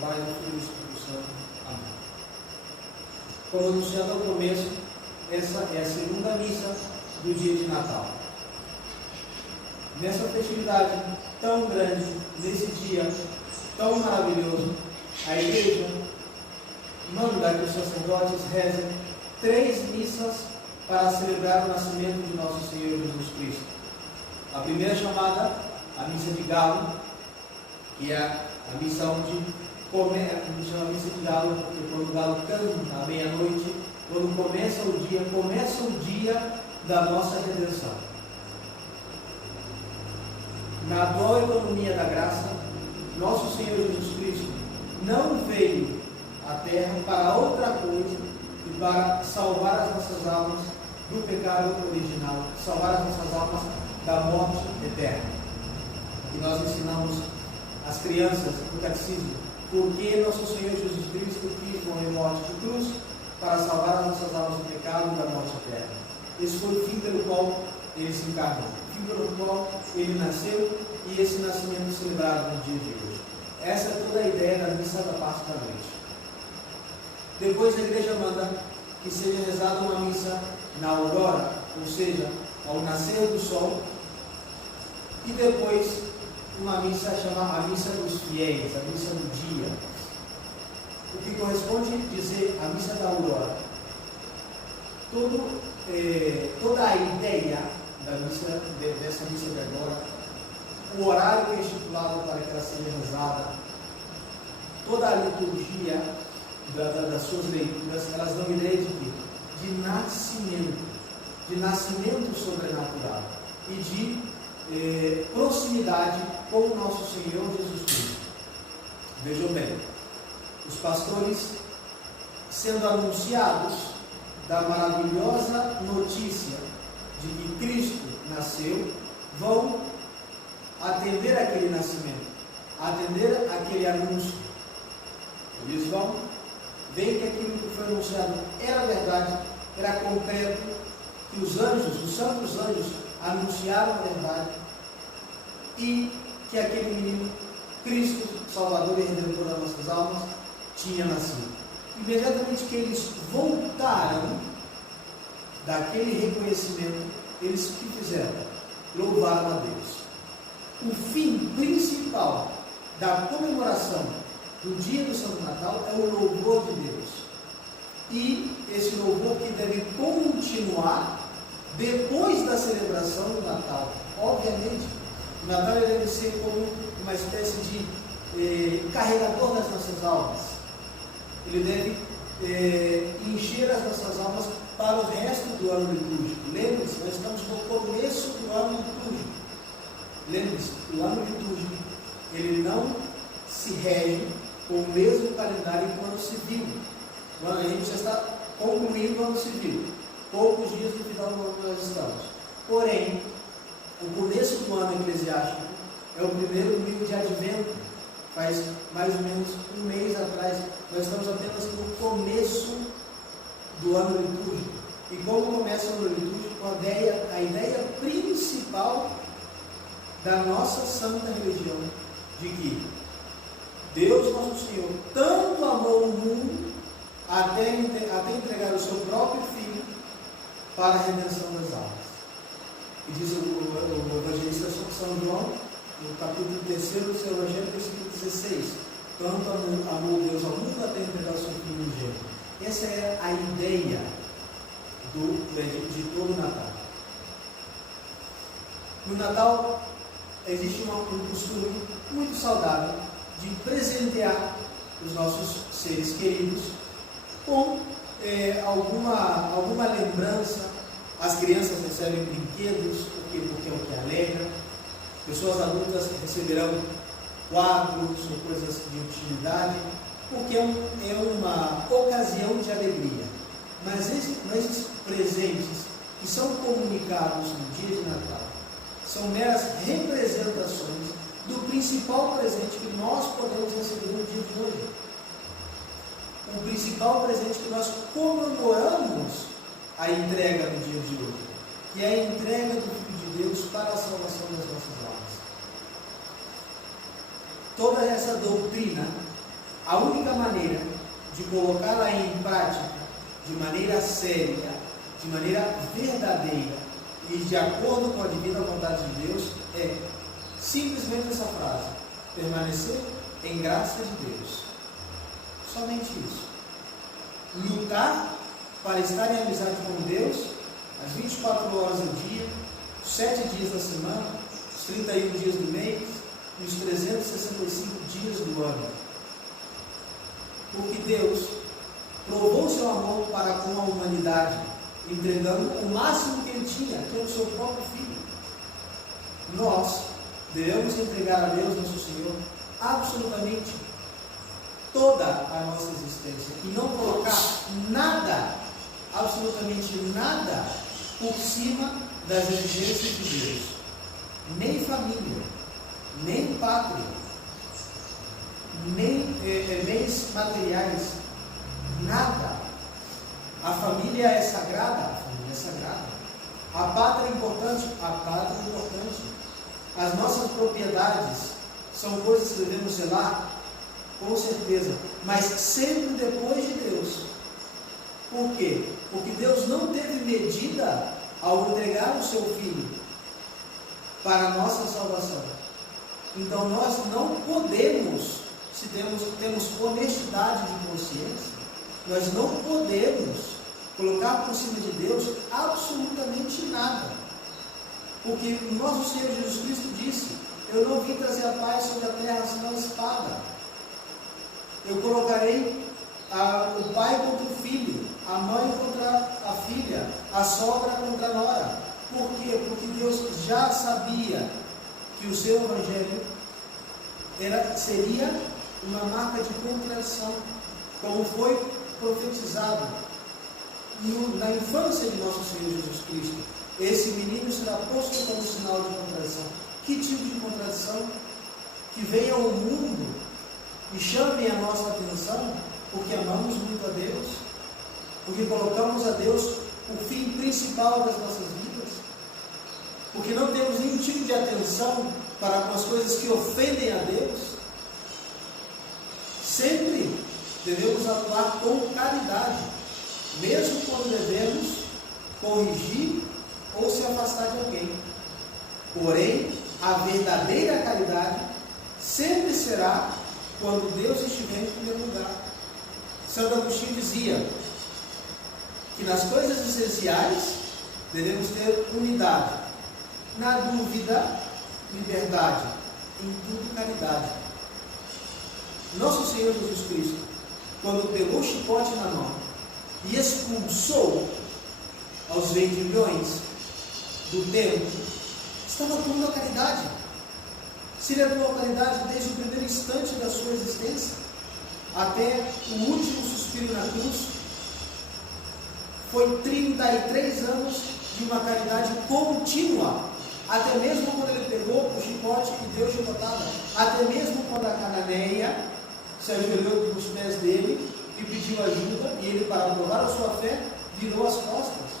Pai, do Filho e do Espírito Santo. Amém. Como anunciado ao começo, essa é a segunda missa do dia de Natal. Nessa festividade tão grande, nesse dia tão maravilhoso, a igreja manda que os sacerdotes rezem 3 missas para celebrar o nascimento de nosso Senhor Jesus Cristo. A primeira chamada, a missa de Galo, que é a missa onde a gente chama a missa de Galo, porque quando o galo canta à meia-noite, quando começa o dia da nossa redenção. Na atual economia da graça, nosso Senhor Jesus Cristo não veio à terra para outra coisa que para salvar as nossas almas do pecado original, salvar as nossas almas da morte eterna. E nós ensinamos as crianças no catecismo porque nosso Senhor Jesus Cristo quis morrer morte de cruz para salvar as nossas almas do pecado e da morte eterna. Esse foi o fim pelo qual ele se encarnou, o fim pelo qual ele nasceu, e esse nascimento celebrado no dia de hoje. Essa é toda a ideia da missa da parte da noite. Depois a igreja manda que seja rezada uma missa na aurora, ou seja, ao nascer do sol, e depois uma missa chamada a missa dos fiéis, a missa do dia, o que corresponde a dizer a missa da aurora. Toda a ideia dessa missa de agora, o horário que é estipulado para que ela seja rezada, toda a liturgia das suas leituras, elas dão ideia de quê? De nascimento sobrenatural e de proximidade com o nosso Senhor Jesus Cristo. Vejam bem, os pastores sendo anunciados da maravilhosa notícia de que Cristo nasceu, vão atender aquele nascimento, atender aquele anúncio. Eles vão ver que aquilo que foi anunciado era verdade, era concreto, que os anjos, os santos anjos, anunciaram a verdade, e que aquele menino, Cristo, Salvador e Redentor das nossas almas, tinha nascido. Imediatamente que eles voltaram daquele reconhecimento, eles o que fizeram? Louvaram a Deus. O fim principal da comemoração do dia do Santo Natal é o louvor de Deus. E esse louvor que deve continuar depois da celebração do Natal. Obviamente, o Natal deve ser como uma espécie de carregador das nossas almas. Ele deve encher as nossas almas para o resto do ano litúrgico. Lembre-se, nós estamos no começo do ano litúrgico. Lembre-se, o ano litúrgico, ele não se rege com o mesmo calendário que o ano civil. A gente já está concluindo o ano civil. Poucos dias do final do ano nós estamos. Porém, o começo do ano eclesiástico é o primeiro domingo de Advento. Faz mais ou menos um mês atrás. Nós estamos apenas no começo do ano litúrgico. E como começa o ano litúrgico, a ideia principal da nossa santa religião, de que Deus nosso Senhor tanto amou o mundo até entregar o seu próprio Filho para a redenção das almas. E diz o evangelista São João, no capítulo 3 do seu evangelho, versículo 16: tanto amou Deus ao mundo até entregar o seu Filho unigênito. Essa é a ideia de todo o Natal. No Natal existe um costume muito saudável de presentear os nossos seres queridos com alguma lembrança. As crianças recebem brinquedos, porque é o que alegra. Pessoas adultas receberão quadros ou coisas de utilidade, porque é uma ocasião de alegria. Mas esses presentes que são comunicados no dia de Natal são meras representações do principal presente que nós podemos receber no dia de hoje. O principal presente que nós comemoramos a entrega no dia de hoje, que é a entrega do Filho de Deus para a salvação das nossas almas. Toda essa doutrina a única maneira de colocá-la em prática de maneira séria, de maneira verdadeira e de acordo com a divina vontade de Deus é simplesmente essa frase: permanecer em graça de Deus. Somente isso. Lutar para estar em amizade com Deus as 24 horas do dia, os 7 dias da semana, os 31 dias do mês e os 365 dias do ano. Porque Deus provou seu amor para com a humanidade, entregando o máximo que Ele tinha, que é o seu próprio Filho. Nós devemos entregar a Deus, nosso Senhor, absolutamente toda a nossa existência e não colocar nada, absolutamente nada, por cima das exigências de Deus. Nem família, nem pátria, nem bens materiais, nada. A família é sagrada, a família é sagrada. A pátria é importante, a pátria é importante. As nossas propriedades são coisas que devemos zelar, com certeza, mas sempre depois de Deus. Por quê? Porque Deus não teve medida ao entregar o seu Filho para a nossa salvação. Então nós não podemos, se temos honestidade de consciência, nós não podemos colocar por cima de Deus absolutamente nada. Porque o nosso Senhor Jesus Cristo disse: eu não vim trazer a paz sobre a terra senão a espada. Eu colocarei o pai contra o filho, a mãe contra a filha, a sogra contra a nora. Por quê? Porque Deus já sabia que o seu evangelho seria uma marca de contradição, como foi profetizado na infância de nosso Senhor Jesus Cristo. Esse menino será posto como sinal de contradição. Que tipo de contradição? Que venha ao mundo e chame a nossa atenção porque amamos muito a Deus, porque colocamos a Deus o fim principal das nossas vidas, porque não temos nenhum tipo de atenção para com as coisas que ofendem a Deus. Sempre devemos atuar com caridade, mesmo quando devemos corrigir ou se afastar de alguém. Porém, a verdadeira caridade sempre será quando Deus estiver em primeiro lugar. Santo Agostinho dizia que nas coisas essenciais devemos ter unidade, na dúvida, liberdade, em tudo caridade. Nosso Senhor Jesus Cristo, quando pegou o chicote na mão e expulsou aos vendilhões do templo, estava atuando a caridade. Se ele atuou a caridade desde o primeiro instante da sua existência até o último suspiro na cruz, foi 33 anos de uma caridade contínua, até mesmo quando ele pegou o chicote e deu chicotada, até mesmo quando a cananeia se ajoelhou nos pés dele e pediu ajuda, e ele, para provar a sua fé, virou as costas.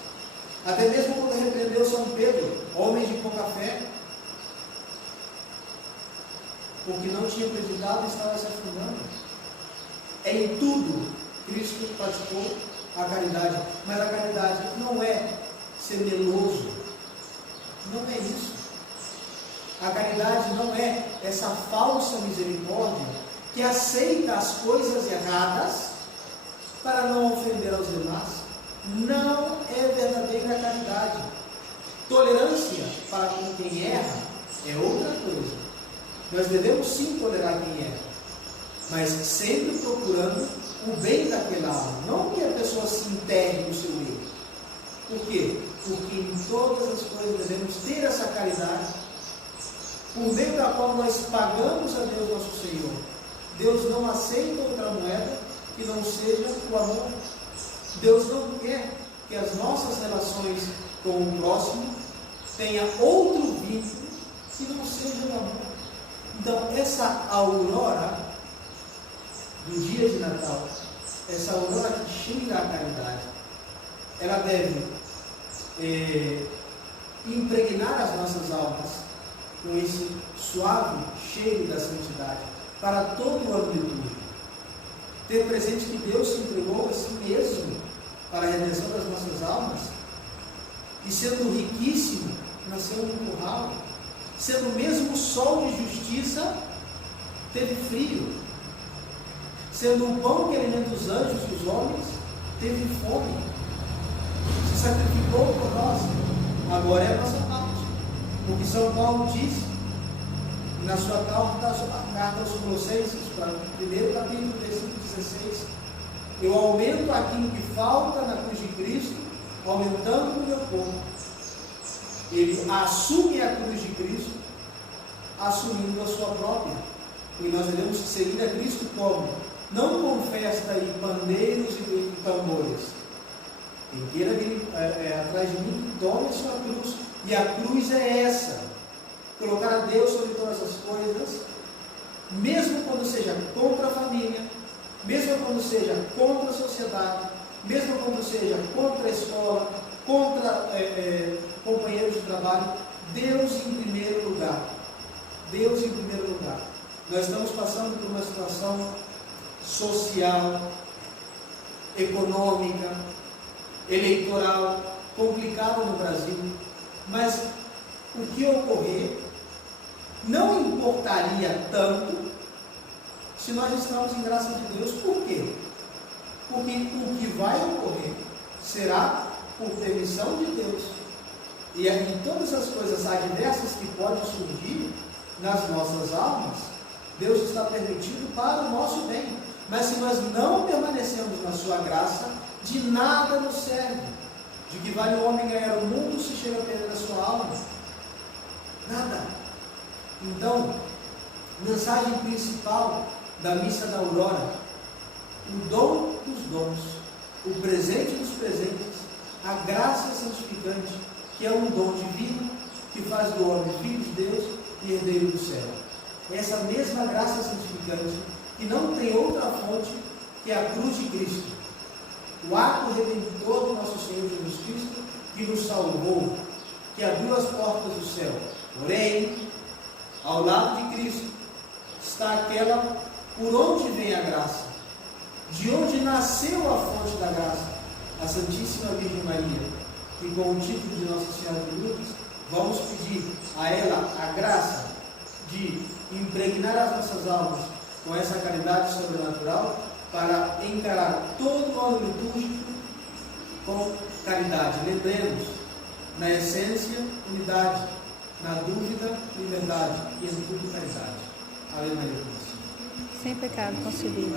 Até mesmo quando repreendeu São Pedro, homem de pouca fé, porque não tinha acreditado e estava se afundando. Em tudo, Cristo praticou a caridade, mas a caridade não é ser meloso, não é isso. A caridade não é essa falsa misericórdia que aceita as coisas erradas para não ofender aos demais. Não é verdadeira caridade. Tolerância para com quem erra é outra coisa. Nós devemos sim tolerar quem erra, mas sempre procurando o bem daquela alma, não que a pessoa se enterre no seu erro. Por quê? Porque em todas as coisas devemos ter essa caridade, por meio da qual nós pagamos a Deus nosso Senhor. Deus não aceita outra moeda que não seja o amor. Deus não quer que as nossas relações com o próximo tenha outro vínculo que não seja o amor. Então, essa aurora do dia de Natal, essa aurora que cheira a caridade, ela deve impregnar as nossas almas com esse suave cheiro da santidade para todo o ano litúrgico. ter presente que Deus se entregou a si mesmo para a redenção das nossas almas, e sendo riquíssimo, nasceu um curral, sendo mesmo sol de justiça, teve frio, sendo o pão que alimenta os anjos e os homens, teve fome, se sacrificou por nós, agora é a nossa parte. O que São Paulo diz na sua carta aos Colossenses, primeiro capítulo, versículo 16: eu aumento aquilo que falta na cruz de Cristo, aumentando o meu corpo. Ele assume a cruz de Cristo, assumindo a sua própria. E nós devemos seguir a Cristo como? Não com festa e pandeiros e tambores. Quem queira vir atrás de mim, tome a sua cruz. E a cruz é essa: colocar a Deus sobre todas as coisas, mesmo quando seja contra a família, mesmo quando seja contra a sociedade, mesmo quando seja contra a escola, contra companheiros de trabalho. Deus em primeiro lugar. Deus em primeiro lugar. Nós estamos passando por uma situação social, econômica, eleitoral complicada no Brasil, mas o que ocorrer não importaria tanto se nós estamos em graça de Deus. Por quê? Porque o que vai ocorrer será por permissão de Deus. E em todas as coisas adversas que podem surgir nas nossas almas, Deus está permitido para o nosso bem. Mas se nós não permanecemos na sua graça, de nada nos serve. De que vale o homem ganhar o mundo se chega a perder a sua alma? Nada. Então, mensagem principal da missa da Aurora: o dom dos dons, o presente dos presentes, a graça santificante, que é um dom divino que faz do homem filho de Deus e herdeiro do céu. Essa mesma graça santificante que não tem outra fonte que a cruz de Cristo, o ato redentor do nosso Senhor Jesus Cristo, que nos salvou, que abriu as portas do céu. Porém, ao lado de Cristo está aquela por onde vem a graça, de onde nasceu a fonte da graça, a Santíssima Virgem Maria, que com o título de Nossa Senhora de Lourdes, vamos pedir a ela a graça de impregnar as nossas almas com essa caridade sobrenatural, para encarar todo o ano litúrgico com caridade. Lembremos, na essência, unidade, na dúvida, liberdade, e em tudo, caridade. Ave Maria. Sem pecado concebido.